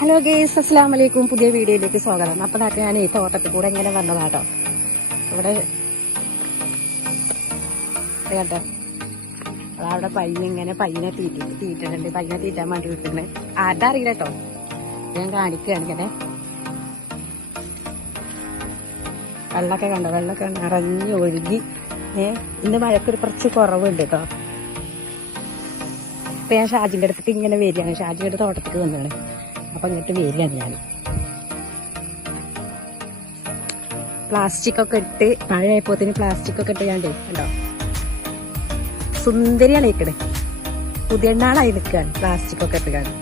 Hello guys അസ്സാം വലൈക്കും പുതിയ വീഡിയോയിലേക്ക് സ്വാഗതം. അപ്പൊ നാട്ടിൽ ഞാൻ ഈ തോട്ടത്തിൽ കൂടെ ഇങ്ങനെ വന്നതാട്ടോ ഇവിടെ കേട്ടോ അവിടെ പയ്യൻ ഇങ്ങനെ പയ്യനെ തീറ്റി തീറ്റിട്ടുണ്ട്. പയ്യനെ തീറ്റാൻ വേണ്ടി വിട്ടിട്ടുണ്ട് ആരുടെ അറിയില്ല ഞാൻ കാണിക്കുകയാണ് ഇങ്ങനെ. വെള്ളമൊക്കെ കണ്ടോ? വെള്ളമൊക്കെ നിറഞ്ഞ് ഒഴുകി. ഏ ഇന്ന് മഴക്കൊരു കുറച്ച് കുറവുണ്ട് കേട്ടോ ഇപ്പൊ ഞാൻ ഷാജിന്റെ അടുത്തേക്ക് ഇങ്ങനെ വരികയാണ്. ഷാജിയുടെ തോട്ടത്തേക്ക് വന്നതാണ്. അപ്പൊ ഇങ്ങോട്ട് വരികയാണ് ഞാൻ. പ്ലാസ്റ്റിക് ഒക്കെ ഇട്ട് മഴയായപ്പോത്തിന് പ്ലാസ്റ്റിക് ഒക്കെ ഇട്ട് ഞാൻ കണ്ടോ? സുന്ദരിയാണ് ഇക്കടെ പുതിയ നാളായി നിൽക്കുകയാണ് പ്ലാസ്റ്റിക് ഒക്കെ ഇട്ട് കാണും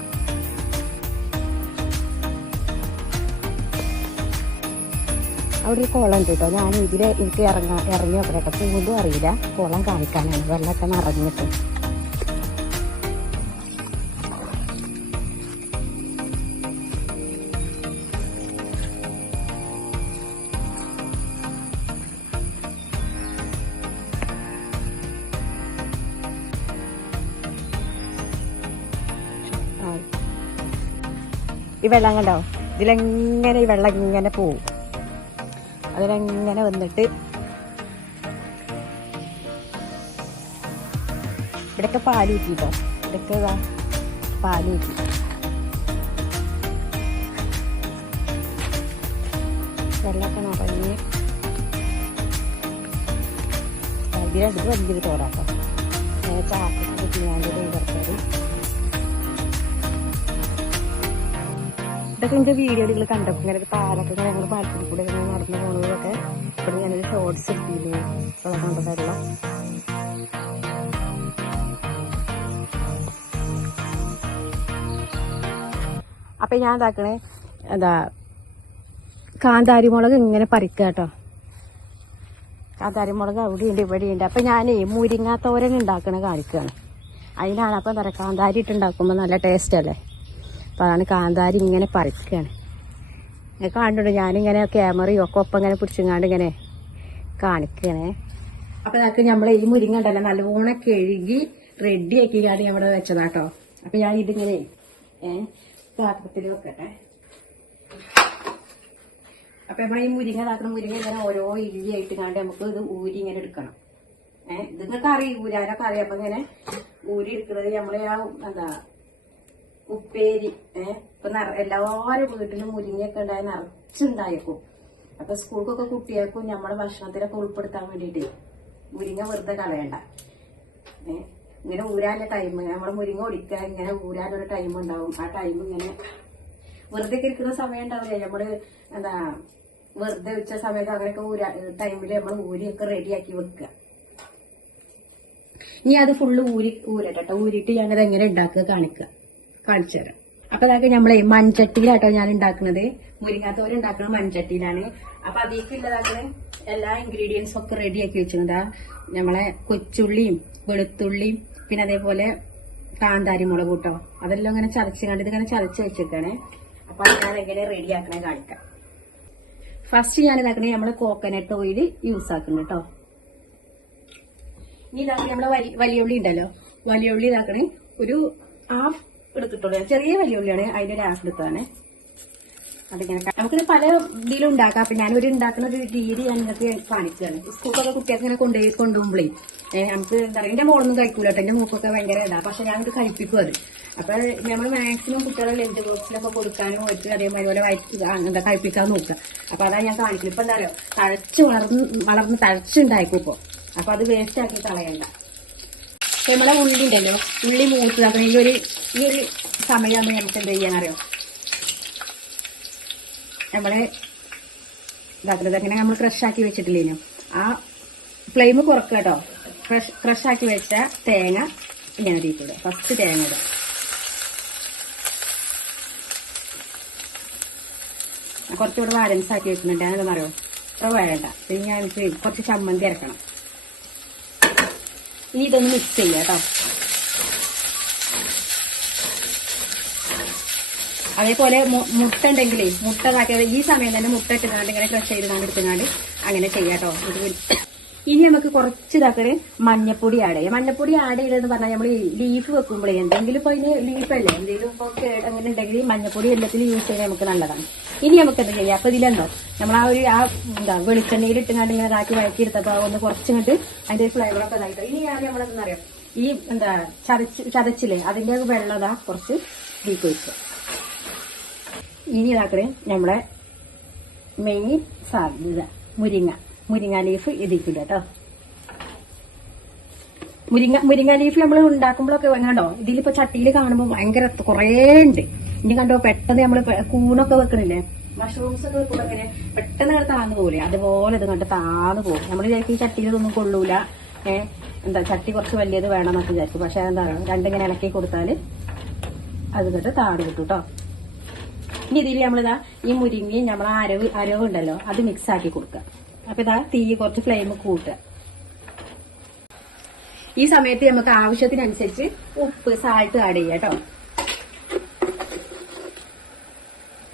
അവിടെ ഒരു കുളം ഉണ്ട് കേട്ടോ. ഞാൻ ഇതിലെ എനിക്ക് ഇറങ്ങാ ഇറങ്ങി നോക്കട്ടെ കേട്ടോ അറിയില്ല. കുളം കാണിക്കാനാണ്. വെള്ളമൊക്കെ നിറഞ്ഞിട്ട്. ഈ വെള്ളം കണ്ടോ ഇതിലെങ്ങനെ ഈ വെള്ളം ഇങ്ങനെ പോവും? അതിലെങ്ങനെ വന്നിട്ട് ഇവിടെയൊക്കെ പാൽ ഊറ്റിട്ടോ? ഇവിടെയൊക്കെ ഇതാ പാൽ ഊറ്റി. വെള്ളമൊക്കെ നിറഞ്ഞ് ഇതിലത് വലിയൊരു തോടാട്ടോ. ചാക്കൊക്കെ കുട്ടിയാണ്ട് ഇവർക്കത് ഇതൊക്കെ എന്റെ വീഡിയോയിൽ കണ്ടപ്പോൾ ഇങ്ങനെ ഒരു പാലൊക്കെ ഞങ്ങൾ പാലത്തിൽ കൂടെ ഇങ്ങനെ നടന്നു പോകുന്നതൊക്കെ ഇവിടെ ഞാനൊരു ഷോർട്സ് എടുത്തിരുന്നു. അവിടെ കണ്ടതല്ല അപ്പൊ ഞാൻ ഇതാക്കണേ എന്താ കാന്താരി മുളക് ഇങ്ങനെ പറിക്കുക കേട്ടോ. കാന്താരി മുളക് അവിടെയുണ്ട് ഇവിടെയുണ്ട്. അപ്പൊ ഞാനേ മുരിങ്ങാത്തോരൻ ഉണ്ടാക്കണ കാണിക്കുകയാണ് അതിനാണ് അപ്പം എന്താ പറയുക കാന്താരി ഇട്ടുണ്ടാക്കുമ്പോൾ നല്ല ടേസ്റ്റ് അല്ലേ? അപ്പം അതാണ് കാന്താരി ഇങ്ങനെ പറിക്കുകയാണ് ഇങ്ങനെ കാണുന്നുണ്ട് ഞാനിങ്ങനെ ക്യാമറയും ഒക്കെ ഒപ്പം ഇങ്ങനെ പിടിച്ചിങ്ങാണ്ട് ഇങ്ങനെ കാണിക്കണേ. അപ്പൊ നമുക്ക് നമ്മളെ ഈ മുരിങ്ങ ഉണ്ടല്ലോ നല്ലവണ്ണം കഴുകി റെഡി ഞാൻ ഇവിടെ വെച്ചതാട്ടോ. അപ്പൊ ഞാൻ ഇതിങ്ങനെ പാത്രത്തിൽ വെക്കട്ടെ. അപ്പൊ നമ്മൾ ഈ മുരിങ്ങ ഇതാക്കണം മുരിങ്ങ ഇങ്ങനെ ഓരോ ഇല്ലിയായിട്ട് കണ്ട് നമുക്ക് ഇത് ഊരി ഇങ്ങനെ എടുക്കണം. ഏഹ് ഇത് നിങ്ങൾക്ക് അറിയാം ഊരാനൊക്കെ അറിയാം? അപ്പൊ ഇങ്ങനെ ഊരി എടുക്കുന്നത് നമ്മളെ ആ എന്താ ഉപ്പേരി ഏഹ് ഇപ്പൊ എല്ലാവരും വീട്ടിലും മുരിങ്ങയൊക്കെ ഉണ്ടായി നിറച്ചുണ്ടായേക്കും. അപ്പൊ സ്കൂൾക്കൊക്കെ കുട്ടികൾക്കും നമ്മുടെ ഭക്ഷണത്തിലൊക്കെ ഉൾപ്പെടുത്താൻ വേണ്ടിയിട്ട് മുരിങ്ങ വെറുതെ കളയണ്ട. ഏഹ് ഇങ്ങനെ ഊരാനുള്ള ടൈം നമ്മൾ മുരിങ്ങ ഒടിക്കാൻ ഇങ്ങനെ ഊരാനൊരു ടൈം ഉണ്ടാവും. ആ ടൈം ഇങ്ങനെ വെറുതെ ഇരിക്കുന്ന സമയം ഉണ്ടാവില്ലേ? നമ്മൾ എന്താ വെറുതെ വെച്ച സമയത്ത് അങ്ങനെയൊക്കെ ഊരാ ടൈമിൽ നമ്മൾ ഊരിയൊക്കെ റെഡിയാക്കി വെക്കുക ഇനി അത് ഫുള്ള് ഊരി ഊരട്ടോ ഊരിട്ട് ഞാനത് എങ്ങനെ ഉണ്ടാക്കുക കാണിക്കുക കാണിച്ചു തരാം അപ്പൊ അതൊക്കെ നമ്മളെ മൺചട്ടിയിലാട്ടോ ഞാൻ ഉണ്ടാക്കുന്നത് മുരിങ്ങാത്തോര ഉണ്ടാക്കുന്നത് മൺചട്ടിയിലാണ്. അപ്പൊ അതിലേക്കുള്ളതാക്കണ എല്ലാ ഇൻഗ്രീഡിയൻസും ഒക്കെ റെഡിയാക്കി വെച്ചിട്ടുണ്ട്. നമ്മളെ കൊച്ചുള്ളിയും വെളുത്തുള്ളിയും പിന്നെ അതേപോലെ കാന്താരി മുളക് കൂട്ടോ. അതെല്ലാം ഇങ്ങനെ ചതച്ച് കണ്ട് ഇതിങ്ങനെ ചതച്ച് വെച്ചിട്ടാണ്. അപ്പൊ ഞാൻ എങ്ങനെ റെഡിയാക്കണേ കാണിക്കാം. ഫസ്റ്റ് ഞാൻ ഇതാക്കണേ നമ്മൾ കോക്കനട്ട് ഓയിൽ യൂസ് ആക്കുന്നു കേട്ടോ ഇനി ഇതാക്കണേ നമ്മളെ വലിയ ഉള്ളി ഉണ്ടല്ലോ. വലിയ ഉള്ളി ഇതാക്കണേ ഒരു ഹാഫ് എടുത്തിട്ടുള്ളൂ ചെറിയ വലിയ ഉള്ളിയാണ്. അതിന്റെ ലാസ്റ്റ് എടുത്തതാണ് അതിങ്ങനെ നമുക്ക് പല ഇതിലും ഉണ്ടാക്കാം. അപ്പൊ ഞാനൊരു ഉണ്ടാക്കുന്ന ഒരു രീതി ഞാൻ നിങ്ങൾക്ക് കാണിക്കുകയാണ് സ്കൂളൊക്കെ കുട്ടികൾക്ക് ഇങ്ങനെ കൊണ്ടുപോയി കൊണ്ടുപോകുമ്പോഴേ നമുക്ക് എന്താ പറയുക എന്റെ മോളൊന്നും കഴിക്കൂല കേട്ടോ. എന്റെ മൂക്കൊക്കെ ഭയങ്കര ഇതാ. പക്ഷെ ഞാൻ ഇത് കഴിപ്പിക്കും അത്. അപ്പൊ നമ്മൾ മാക്സിമം കുട്ടികളെ ലഞ്ച് ബോക്സിലൊക്കെ കൊടുക്കാനും വെച്ച് അതേപോലെ വയറ്റ് എന്താ കഴിപ്പിക്കാൻ നോക്കുക. അപ്പൊ അതാ ഞാൻ കാണിക്കുന്നത്. ഇപ്പൊ എന്താ പറയുക തഴച്ച് വളർന്ന് വളർന്ന് തഴച്ചുണ്ടായിക്കും ഇപ്പൊ. അപ്പൊ അത് വേസ്റ്റ് ആക്കി കളയണ്ട. നമ്മളെ ഉള്ളി ഉണ്ടല്ലോ ഉള്ളി മൂത്ത് അപ്പൊ ഈ ഒരു ഈ ഒരു സമയമാകുമ്പോൾ നമുക്ക് എന്ത് ചെയ്യാനറിയോ നമ്മളെ ഇതാക്കുന്നത് അങ്ങനെ നമ്മൾ ക്രഷ് ആക്കി വെച്ചിട്ടില്ലേനോ? ആ ഫ്ലെയിം കുറക്കുക കേട്ടോ ക്രഷ് ആക്കി വെച്ച തേങ്ങ ഇങ്ങനെ ഇട്ടിട്ട് ഫസ്റ്റ് തേങ്ങ ഇടും കുറച്ചുകൂടെ ബാലൻസ് ആക്കി വെക്കുന്നുണ്ട്. അതെന്താണെന്നറിയോ അത്ര വേണ്ട. ഇനി ഞാൻ കുറച്ച് ചമ്മന്തി ഇറക്കണം ഇനി ഇതൊന്ന് മിക്സ് ചെയ്യാം കേട്ടോ. അതേപോലെ മുട്ട ഉണ്ടെങ്കിലേ മുട്ട ഇതാക്കിയത് ഈ സമയം തന്നെ മുട്ട ഇട്ടുകാണ്ട് ഇങ്ങനെ ക്രഷ് ചെയ്ത് എടുത്തുകാണ്ട് അങ്ങനെ ചെയ്യാം കേട്ടോ. ഇനി നമുക്ക് കുറച്ച് ഇതാക്കണേ മഞ്ഞപ്പൊടി ആഡ് ചെയ്യാം. മഞ്ഞപ്പൊടി ആഡ് ചെയ്തെന്ന് പറഞ്ഞാൽ നമ്മൾ ലീഫ് വെക്കുമ്പോഴേ എന്തെങ്കിലും ഇപ്പൊ അതിന് ലീഫല്ലേ എന്തെങ്കിലും ഇപ്പൊ കേട് അങ്ങനെ ഉണ്ടെങ്കിൽ മഞ്ഞപ്പൊടി എല്ലാത്തിലും യൂസ് ചെയ്യാൻ നമുക്ക് നല്ലതാണ്. ഇനി നമുക്ക് എന്താ ചെയ്യാം? അപ്പൊ ഇതിലെന്തോ? നമ്മൾ ആ ഒരു ആ എന്താ വെളിച്ചെണ്ണയിൽ ഇട്ടുകൊണ്ട് ഇങ്ങനെ ഇതാക്കി വഴറ്റി എടുത്തപ്പോ ഒന്ന് കുറച്ചിങ്ങോട്ട് അതിന്റെ ഫ്ലേവറൊക്കെ ഇതായിട്ട് ഇനി ഞാൻ നമ്മളെന്താ അറിയാം ഈ എന്താ ചതച്ച് ചതച്ചില്ലേ അതിന്റെ വെള്ളതാ കുറച്ച് ബീക്ക് വെച്ചു ഇനി ഇതാക്കണേ നമ്മളെ മെയിൻ സാധ്യത മുരിങ്ങ. മുരിങ്ങ ലീഫ് ഇതിക്കില്ല കേട്ടോ മുരിങ്ങ മുരിങ്ങ ലീഫ് നമ്മൾ ഉണ്ടാക്കുമ്പോഴൊക്കെ കണ്ടോ? ഇതിലിപ്പോ ചട്ടിയിൽ കാണുമ്പോൾ ഭയങ്കര കുറേ ഉണ്ട്. ഇനി കണ്ടോ പെട്ടെന്ന് നമ്മൾ കൂണൊക്കെ വെക്കണില്ലേ? മഷ്റൂംസ് ഒക്കെ വെക്കുമ്പോൾ അങ്ങനെ പെട്ടെന്ന് അങ്ങനെ താന്നു പോലെ അതുപോലെ ഇത് കണ്ട് താന്നു പോകും നമ്മൾ വിചാരിക്കും ഈ ചട്ടിയിൽ ഇതൊന്നും കൊള്ളൂല. ഏഹ് എന്താ ചട്ടി കുറച്ച് വലിയത് വേണം എന്നൊക്കെ വിചാരിക്കും. പക്ഷെ എന്താ പറയുക രണ്ടിങ്ങനെ ഇളക്കി കൊടുത്താൽ അത് കണ്ട് താഴെ കിട്ടും കേട്ടോ ഇനി ഇതിൽ നമ്മളിതാ ഈ മുരിങ്ങയും നമ്മൾ അരവ് അരവ് ഉണ്ടല്ലോ അത് മിക്സ് ആക്കി കൊടുക്കുക. അപ്പൊ ഇതാ തീ കുറച്ച് ഫ്ലെയിം കൂട്ടുക. ഈ സമയത്ത് നമുക്ക് ആവശ്യത്തിനനുസരിച്ച് ഉപ്പ് സാൾട്ട് ആഡ് ചെയ്യാം കേട്ടോ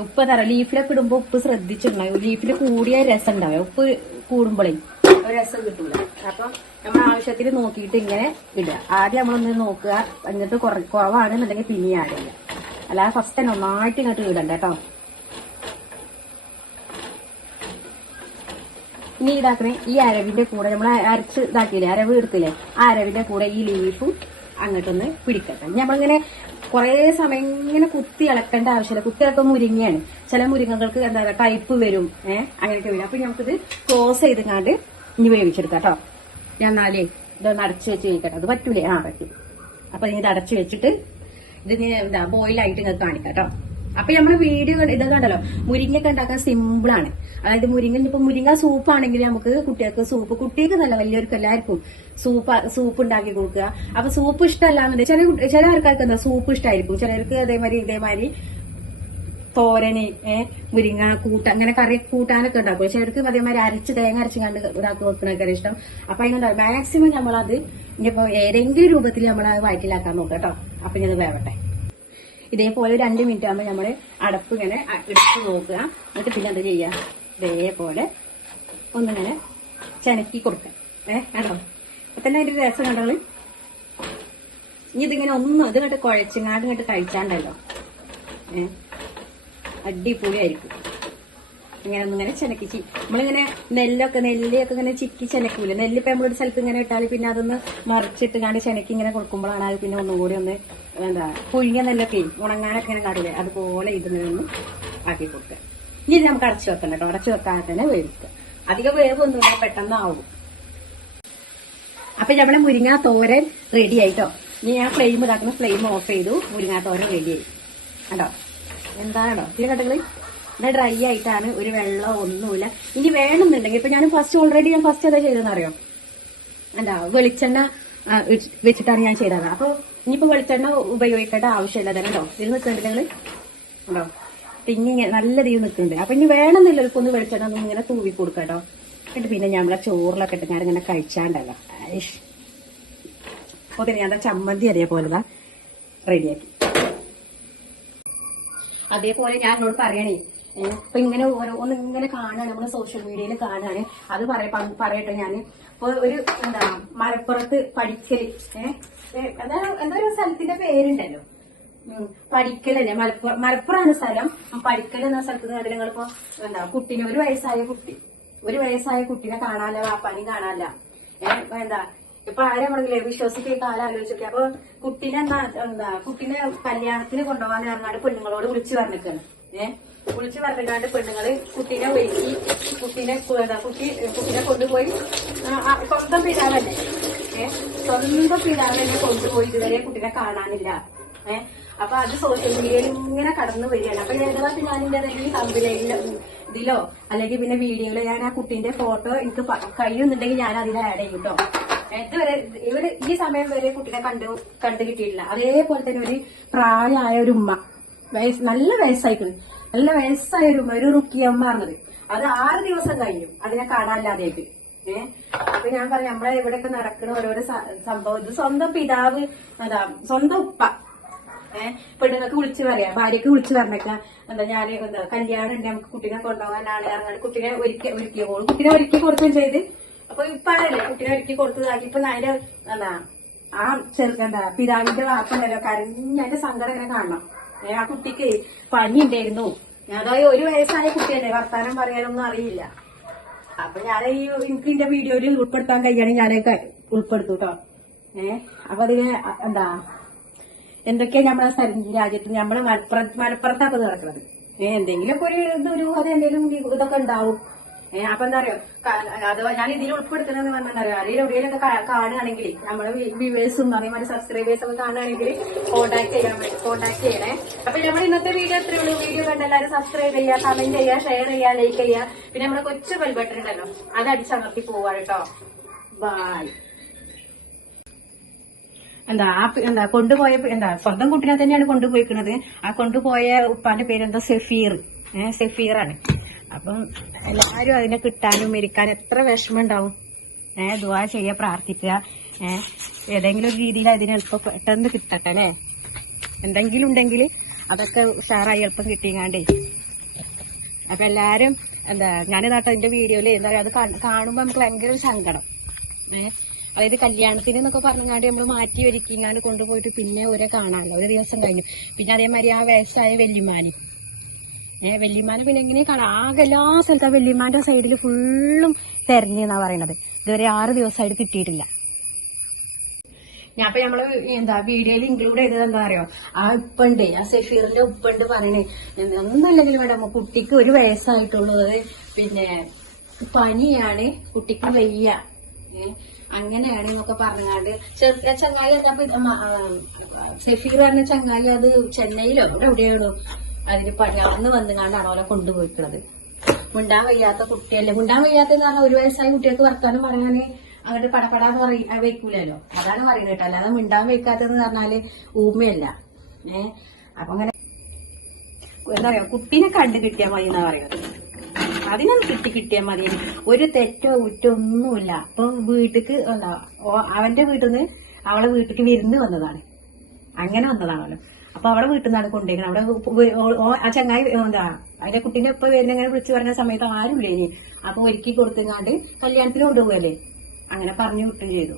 ഉപ്പ് തറ ലീഫിലൊക്കെ ഇടുമ്പോ ഉപ്പ് ശ്രദ്ധിച്ചിട്ടുണ്ടാവും. ലീഫിൽ കൂടിയ രസം ഉണ്ടാവും ഉപ്പ് കൂടുമ്പോഴേ ഒരു രസം കിട്ടൂല. അപ്പൊ നമ്മൾ ആവശ്യത്തിന് നോക്കിയിട്ട് ഇങ്ങനെ ഇടുക. ആദ്യം നമ്മളൊന്ന് നോക്കുക. എന്നിട്ട് കുറ- കുറവാണെന്നുണ്ടെങ്കിൽ പിന്നെ ആടില്ല അല്ലാതെ ഫസ്റ്റ് തന്നെ ഒന്നായിട്ട് ഇങ്ങോട്ട് ഇടണ്ട കേട്ടോ. ഇനി ഇതാക്കണേ ഈ അരവിന്റെ കൂടെ നമ്മൾ അരച്ച് ഇതാക്കിയില്ലേ അരവ് എടുത്തില്ലേ ആ അരവിന്റെ കൂടെ ഈ ലീഫും അങ്ങോട്ടൊന്ന് പിടിക്കട്ടെ. നമ്മളിങ്ങനെ കുറേ സമയം ഇങ്ങനെ കുത്തി ഇളക്കേണ്ട ആവശ്യമില്ല. കുത്തി ഇളക്കം മുരിങ്ങയാണ്. ചില മുരിങ്ങകൾക്ക് എന്താ പറയുക കയ്പ് വരും. ഏഹ് അങ്ങനെയൊക്കെ വരും. അപ്പൊ നമുക്കിത് ക്ലോസ് ചെയ്ത് കണ്ട് ഇനി വേവിച്ചെടുക്കാം കേട്ടോ. ഞാൻ നാലേ ഇതൊന്ന് അടച്ചു വെച്ച് കഴിക്കട്ടെ. അത് പറ്റൂലേ? ആ പറ്റും. അപ്പൊ ഇത് അടച്ചു വെച്ചിട്ട് ഇതിങ്ങനെ എന്താ ബോയിലായിട്ട് നിങ്ങൾക്ക് കാണിക്കാം കേട്ടോ. അപ്പൊ നമ്മുടെ വീഡിയോ ഇത് കണ്ടല്ലോ മുരിങ്ങയൊക്കെ ഉണ്ടാക്കാൻ സിമ്പിൾ ആണ്. അതായത് മുരിങ്ങ ഇപ്പൊ മുരിങ്ങ സൂപ്പ് ആണെങ്കിൽ നമുക്ക് കുട്ടികൾക്ക് സൂപ്പ് കുട്ടികൾക്ക് നല്ല വലിയവർക്ക് എല്ലാവർക്കും സൂപ്പ് സൂപ്പ് ഉണ്ടാക്കി കൊടുക്കുക. അപ്പൊ സൂപ്പ് ഇഷ്ടമല്ലാന്നുണ്ടെങ്കിൽ ചില ചില ആൾക്കാർക്ക് എന്താ സൂപ്പ് ഇഷ്ടമായിരിക്കും ചിലർക്ക് അതേമാതിരി ഇതേമാതിരി തോരന് മുരിങ്ങ കൂട്ട അങ്ങനെ കറി കൂട്ടാനൊക്കെ ഉണ്ടാക്കും. ചിലർക്ക് അതേമാതിരി അരച്ച് തേങ്ങ അരച്ച് കണ്ട് ഇതാക്കി വെക്കണൊക്കെ ഇഷ്ടം. അപ്പൊ അതിനുണ്ടാവും. മാക്സിമം നമ്മളത് ഇനിയിപ്പോ ഏതെങ്കിലും രൂപത്തിൽ നമ്മൾ വയറ്റിലാക്കാൻ നോക്കാം കേട്ടോ. അപ്പൊ ഇത് വേവട്ടെ. ഇതേപോലെ രണ്ട് മിനിറ്റ് ആകുമ്പോൾ നമ്മൾ അടപ്പ് ഇങ്ങനെ എടുത്ത് നോക്കുക. എന്നിട്ട് പിന്നെ എന്താ ചെയ്യുക ഇതേപോലെ ഒന്നിങ്ങനെ ചെനക്കി കൊടുക്കുക. ഏ കണ്ടോ? അപ്പൊ തന്നെ അതിന്റെ രസം കണ്ടോൾ ഇനി ഇതിങ്ങനെ ഒന്നും ഇത് കണ്ട് കുഴച്ചങ്ങാണ്ട് ഇങ്ങോട്ട് കഴിച്ചാണ്ടല്ലോ. ഏ അടിപൊളിയായിരിക്കും. ഇങ്ങനെ ഒന്നിങ്ങനെ ചെനക്കി ചി നമ്മളിങ്ങനെ നെല്ലൊക്കെ നെല്ലിയൊക്കെ ഇങ്ങനെ ചിക്കി ചെനക്കൂല? നെല്ലിപ്പോ നമ്മളൊരു സ്ഥലത്ത് ഇങ്ങനെ ഇട്ടാൽ പിന്നെ അതൊന്ന് മറിച്ചിട്ട് കണ്ട് ചെനക്കി ഇങ്ങനെ കൊടുക്കുമ്പോഴാണ് അത് പിന്നെ ഒന്നും കൂടി ഒന്ന് എന്താ പുഴുങ്ങിയ നെല്ലൊക്കെ ഉണങ്ങാനൊക്കെ ഇങ്ങനെ കാടില്ലേ അതുപോലെ ഇതിൽ നിന്ന് ആക്കി കൊടുക്കുക. ഇനി നമുക്ക് അടച്ചു വെക്കണം കേട്ടോ. അടച്ചു വെക്കാതെ തന്നെ വേവിക്കുക. അധികം വേവൊന്നുമില്ല പെട്ടെന്ന് ആവും അപ്പൊ നമ്മളെ മുരിങ്ങാ തോരൻ റെഡി ആയിട്ടോ ഇനി ഞാൻ ഫ്ലെയിം ഇതാക്കുന്ന ഫ്ലെയിം ഓഫ് ചെയ്തു. മുരിങ്ങാ തോരൻ റെഡി ആയി. കണ്ടോ? എന്താണോ? ഇതിൽ കണ്ടത് ഇത് ഡ്രൈ ആയിട്ടാണ് ഒരു വെള്ളം ഒന്നുമില്ല. ഇനി വേണമെന്നുണ്ടെങ്കിൽ ഇപ്പൊ ഞാൻ ഫസ്റ്റ് ഓൾറെഡി ഞാൻ ഫസ്റ്റ് എന്താ ചെയ്തതെന്ന് അറിയോ എന്താ വെളിച്ചെണ്ണ വെച്ചിട്ടാണ് ഞാൻ ചെയ്തത്. അപ്പൊ ഇനിയിപ്പോ വെളിച്ചെണ്ണ ഉപയോഗിക്കേണ്ട ആവശ്യമില്ല തന്നെ കേട്ടോ ഇതിൽ നിൽക്കുന്നുണ്ട് നിങ്ങൾ? ഉണ്ടോ? ഇങ്ങനെ നല്ല രീതിയിൽ നിൽക്കുന്നുണ്ട്. അപ്പൊ ഇനി വേണമെന്നില്ല ഒന്ന് വെളിച്ചെണ്ണ ഒന്നും ഇങ്ങനെ തൂവി കൊടുക്കാം കേട്ടോ എന്നിട്ട് പിന്നെ ഞമ്മളെ ചോറിലൊക്കെ ഇട്ട് ഞാൻ ഇങ്ങനെ കഴിച്ചാണ്ടല്ലോ. ഐഷ് അപ്പൊ പിന്നെ ഞാൻ ചമ്മന്തി അതേപോലെതാ റെഡിയാക്കി അതേപോലെ ഞാൻ എന്നോട് പറയണേ ഇപ്പൊ ഇങ്ങനെ ഓരോന്ന് ഇങ്ങനെ കാണാൻ നമ്മൾ സോഷ്യൽ മീഡിയയിൽ കാണാന് അത് പറയട്ടെ ഞാൻ ഇപ്പൊ ഒരു എന്താ മലപ്പുറത്ത് പഠിക്കൽ ഏഹ് എന്താ ഒരു സ്ഥലത്തിന്റെ പേരുണ്ടല്ലോ. പഠിക്കൽ തന്നെ മലപ്പുറം മലപ്പുറമാണ് സ്ഥലം. പഠിക്കൽ എന്ന സ്ഥലത്ത് നിന്ന് നിങ്ങളിപ്പോ എന്താ കുട്ടീനെ ഒരു വയസ്സായ കുട്ടി. ഒരു വയസ്സായ കുട്ടീനെ കാണാല്ല വാപ്പാനും കാണാല്ല. ഏഹ് എന്താ ഇപ്പൊ ആരെയാണെങ്കിലേ വിശ്വസിക്കുക കാലം ആലോചിച്ചൊക്കെ. അപ്പൊ കുട്ടീനെ എന്താ എന്താ കുട്ടീനെ കല്യാണത്തിന് കൊണ്ടുപോകാൻ ഇറങ്ങാണ്ട് പെണ്ണുങ്ങളോട് വിളിച്ചു പറഞ്ഞിക്കാണ്. ഏഹ് വിളിച്ചു പറഞ്ഞിട്ടാണ്ട് പെണ്ണുങ്ങൾ കുട്ടീനെ ഒഴുക്കി കുട്ടീനെ കുട്ടി കുട്ടീനെ കൊണ്ടുപോയി. സ്വന്തം പിതാവല്ലേ? ഏഹ് സ്വന്തം പിതാവിനെ കൊണ്ടുപോയി ഇതുവരെ കുട്ടീനെ കാണാനില്ല. ഏഹ് അപ്പൊ അത് സോഷ്യൽ മീഡിയയിൽ ഇങ്ങനെ കടന്നു വരികയാണ്. അപ്പൊ ഏതാ ഞാൻ എന്റെ ഈ കമ്പനിയിലോ ഇതിലോ അല്ലെങ്കിൽ പിന്നെ വീഡിയോയിലോ ഞാൻ ആ കുട്ടീന്റെ ഫോട്ടോ എനിക്ക് കഴിയുന്നുണ്ടെങ്കിൽ ഞാൻ അതിൽ ആഡ് ചെയ്യും കേട്ടോ ഇതുവരെ ഇവർ ഈ സമയം വരെ കുട്ടീനെ കണ്ടു കണ്ടു കിട്ടിയിട്ടില്ല. അതേപോലെ തന്നെ ഒരു പ്രായമായ ഒരു ഉമ്മ. വയസ്സ് നല്ല വയസ്സായിട്ടുണ്ട് നല്ല വയസ്സായ ഒരു റുക്കിയമ്മ പറഞ്ഞത്. അത് ആറ് ദിവസം കഴിഞ്ഞു. അതിനെ കാണാനില്ലാതെയായിട്ട് ഏഹ് അപ്പൊ ഞാൻ പറഞ്ഞു നമ്മളെ ഇവിടെയൊക്കെ നടക്കുന്ന ഓരോരോ സംഭവം. ഇത് സ്വന്തം പിതാവ് അതാ സ്വന്തം ഉപ്പ. ഏഹ് പെണ്ണുങ്ങൾക്ക് വിളിച്ചു പറയാം. ഭാര്യക്ക് വിളിച്ചു പറഞ്ഞേക്കാം. എന്താ ഞാൻ എന്താ കല്യാണം ഉണ്ട്. നമുക്ക് കുട്ടീനെ കൊണ്ടുപോകാനാണ് ഇറങ്ങാൻ കുട്ടിനെ ഒരുക്കി ഒരുക്കിയ പോകും കുട്ടീനെ ഒരുക്കി കൊടുക്കുകയും ചെയ്ത്. അപ്പൊ ഇപ്പഴല്ലേ കുട്ടീനെ ഒരുക്കി കൊടുത്തതാക്കി ഇപ്പൊ അതിന്റെ എന്താ ആ ചെറുക്കെന്താ പിതാവിന്റെ വാപ്പനല്ലോ കരഞ്ഞ അതിന്റെ സങ്കടം ഇങ്ങനെ കാണണം. ആ കുട്ടിക്ക് പനി ഉണ്ടായിരുന്നു അതായത് ഒരു വയസ്സായ കുട്ടിയല്ലേ വർത്താനം പറയാനൊന്നും അറിയില്ല. അപ്പൊ ഞാൻ ഈ എനിക്ക് എന്റെ വീഡിയോയിൽ ഉൾപ്പെടുത്താൻ കഴിയുകയാണെങ്കിൽ ഞാനൊക്കെ ഉൾപ്പെടുത്തു കേട്ടോ ഏഹ് അപ്പൊ അതിന് എന്താ എന്തൊക്കെയാ നമ്മളെ രാജ്യത്ത് നമ്മളെ മലപ്പുറത്ത് മലപ്പുറത്താണ് നടക്കുന്നത് ഏഹ് എന്തെങ്കിലുമൊക്കെ ഒരു ഇത് അത് എന്തെങ്കിലും ഇതൊക്കെ ഉണ്ടാവും. അപ്പൊ എന്താ പറയുക അഥവാ ഞാൻ ഇതിൽ ഉൾപ്പെടുത്തുന്നത് പറഞ്ഞാൽ അറിയാം? അതിൽ എവിടെയെങ്കിലും കാണുകയാണെങ്കിൽ നമ്മളെ വ്യൂവേഴ്സും അതേമാതിരി സബ്സ്ക്രൈബേഴ്സ് ഒക്കെ കാണുകയാണെങ്കിൽ കോൺടാക്ട് ചെയ്യാൻ പറ്റും കോൺടാക്ട് ചെയ്യണേ. അപ്പൊ നമ്മൾ ഇന്നത്തെ വീഡിയോ എത്രയേ ഉള്ളൂ. വീഡിയോ കണ്ട എല്ലാവരും സബ്സ്ക്രൈബ് ചെയ്യുക കമന്റ് ചെയ്യുക ഷെയർ ചെയ്യുക ലൈക്ക് ചെയ്യുക. പിന്നെ നമ്മുടെ കൊച്ചു ബെൽ ഉണ്ടല്ലോ അത് അടിച്ചമർത്തി പോവാ കേട്ടോ. ബായ് എന്താ ആ എന്താ കൊണ്ടുപോയ എന്താ സ്വന്തം കുട്ടിനെ തന്നെയാണ് കൊണ്ടുപോയിക്കുന്നത് ആ കൊണ്ടുപോയ ഉപ്പാന്റെ പേരെന്താ? സെഫീർ. ഏഹ് സെഫീറാണ്. അപ്പം എല്ലാരും അതിനെ കിട്ടാനും ഇരിക്കാനും എത്ര വിഷമം ഉണ്ടാവും ഏഹ് ദുവാ ചെയ്യുക പ്രാർത്ഥിക്കുക. ഏഹ് ഏതെങ്കിലും ഒരു രീതിയിൽ അതിന് എളുപ്പം പെട്ടെന്ന് കിട്ടട്ടെ അല്ലേ? എന്തെങ്കിലും ഉണ്ടെങ്കിൽ അതൊക്കെ ഉഷാറായി എളുപ്പം കിട്ടിയങ്ങാണ്ടേ അപ്പൊ എല്ലാരും എന്താ ഞാനിതാട്ടോ എന്റെ വീഡിയോയിൽ എന്താ പറയുക അത് കാണുമ്പോൾ കാണുമ്പോ നമുക്ക് ഭയങ്കര ഒരു സങ്കടം. ഏഹ് അതായത് കല്യാണത്തിന് എന്നൊക്കെ പറഞ്ഞാണ്ട് നമ്മൾ മാറ്റി ഒരുക്കിങ്ങാണ്ട് കൊണ്ടുപോയിട്ട് പിന്നെ ഒരേ കാണാമല്ലോ ഒരു ദിവസം കഴിഞ്ഞു. പിന്നെ അതേമാതിരി ആ വയസ്സായ വെല്ലിമാനി ഏഹ് വെല്ലിമാനെ പിന്നെ എങ്ങനെ കാണാം? ആകെ എല്ലാ സ്ഥലത്തും ആ വെല്ലിമാന്റെ സൈഡിൽ ഫുള്ളും തെരഞ്ഞെന്നാ പറയണത്. ഇതുവരെ ആറ് ദിവസമായിട്ട് കിട്ടിയിട്ടില്ല. ഞാൻ ഇപ്പൊ നമ്മൾ എന്താ വീഡിയോയിൽ ഇൻക്ലൂഡ് ചെയ്തത് എന്താ അറിയോ ആ ഉപ്പണ്ട്. ആ സഫീറിന്റെ ഉപ്പണ്ട് പറയണേ. ഒന്നുമില്ലെങ്കിലും വേണ്ട കുട്ടിക്ക് ഒരു വയസ്സായിട്ടുള്ളത് പിന്നെ പനിയാണ്. കുട്ടിക്ക് വയ്യ. അങ്ങനെയാണ് എന്നൊക്കെ പറഞ്ഞാണ്ട്. ചെറുക്കിന ചങ്ങായി സഫീർ പറഞ്ഞ ചങ്ങായി അത് ചെന്നൈയിലോ? അവിടെ എവിടെയാണോ? അതിന് പണി വന്ന് വന്നുകാണ്ടാണ് അവരെ കൊണ്ടുപോയിക്കുന്നത്. മുണ്ടാൻ വയ്യാത്ത കുട്ടിയല്ലേ? മുണ്ടാൻ വയ്യാത്തെന്ന് പറഞ്ഞാൽ ഒരു വയസ്സായ കുട്ടികൾക്ക് വർത്താനം പറയാന് അങ്ങോട്ട് പടപടാന്ന് പറയ വയ്ക്കൂലല്ലോ അതാണ് പറയുന്നത് കേട്ടോ. അല്ലാതെ മിണ്ടാൻ വയ്ക്കാത്തതെന്ന് പറഞ്ഞാൽ ഊമയല്ല. ഏ? അപ്പൊ അങ്ങനെ എന്താ പറയാ കുട്ടീനെ കണ്ടു കിട്ടിയാൽ മതി എന്നാ പറയുന്നത് അതിനൊന്ന് കിട്ടി കിട്ടിയാൽ മതി. ഒരു തെറ്റോ കുറ്റോ ഒന്നുമില്ല. അപ്പൊ വീട്ടിക്ക് എന്താ അവന്റെ വീട്ടിൽ നിന്ന് അവളെ വീട്ടിക്ക് വിരുന്ന് വന്നതാണ്. അങ്ങനെ വന്നതാണല്ലോ. അപ്പൊ അവിടെ വീട്ടിൽ നിന്നാണ് കൊണ്ടുവരുന്നത് അവിടെ ആ ചങ്ങായി എന്താ അതിന്റെ കുട്ടീനെ ഇപ്പൊ വരുന്ന ഇങ്ങനെ വിളിച്ചു പറഞ്ഞ സമയത്ത് ആരും ഇല്ലേ അപ്പൊ ഒരുക്കി കൊടുത്തെങ്ങാണ്ട് കല്യാണത്തിന് കൊണ്ടുപോകല്ലേ അങ്ങനെ പറഞ്ഞു വിട്ടു ചെയ്തു.